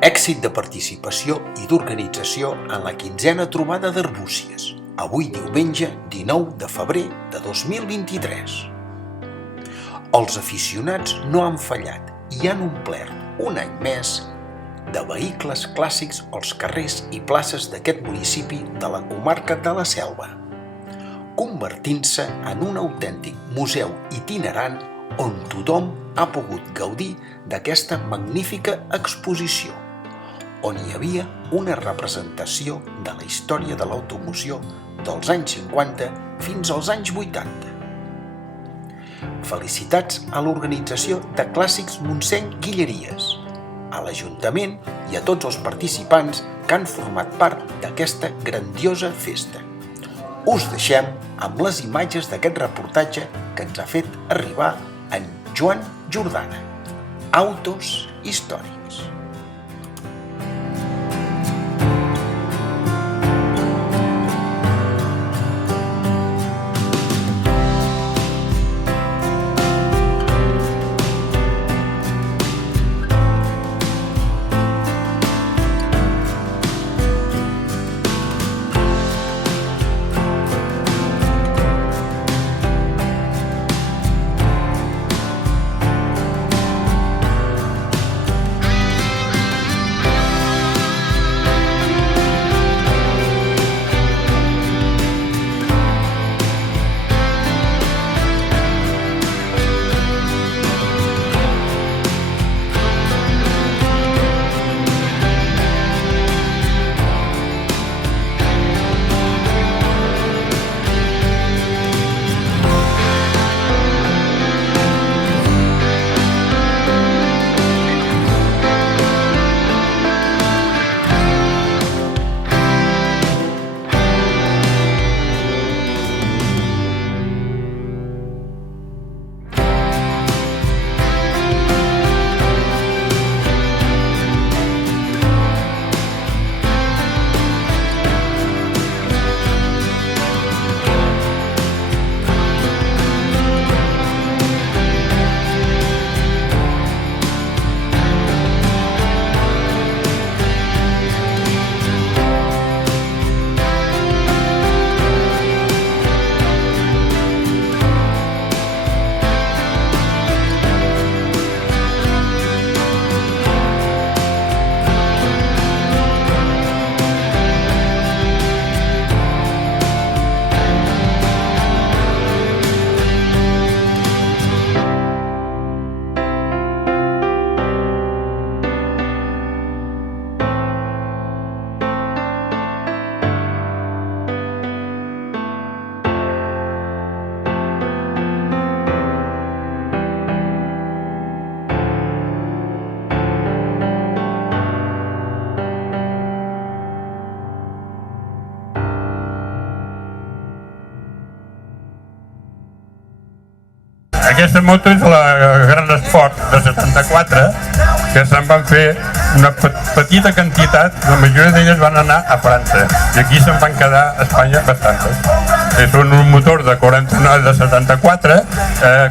Èxit de participació i d'organització en la 15a trobada d'Arbúcies, avui diumenge 19 de febrer de 2023. Els aficionats no han fallat i han omplert un any més de vehicles clàssics als carrers i places d'aquest municipi de la comarca de la Selva, convertint-se en un autèntic museu itinerant on tothom ha pogut gaudir d'aquesta magnífica exposició, on hi havia una representació de la història de l'automoció dels anys 50 fins als anys 80. Felicitats a l'organització de Clàssics Montseny Guilleries, a l'Ajuntament i a tots els participants que han format part d'aquesta grandiosa festa. Us deixem amb les imatges d'aquest reportatge que ens ha fet arribar en Joan Jordana. Autos històrics. Aquesta moto és la Gran Sport de 74, que se'n van fer una petita quantitat, la majoria d'elles van anar a França, i aquí se'n van quedar a Espanya bastantes. Són un motor de 49 de 74,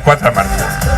4 marxes.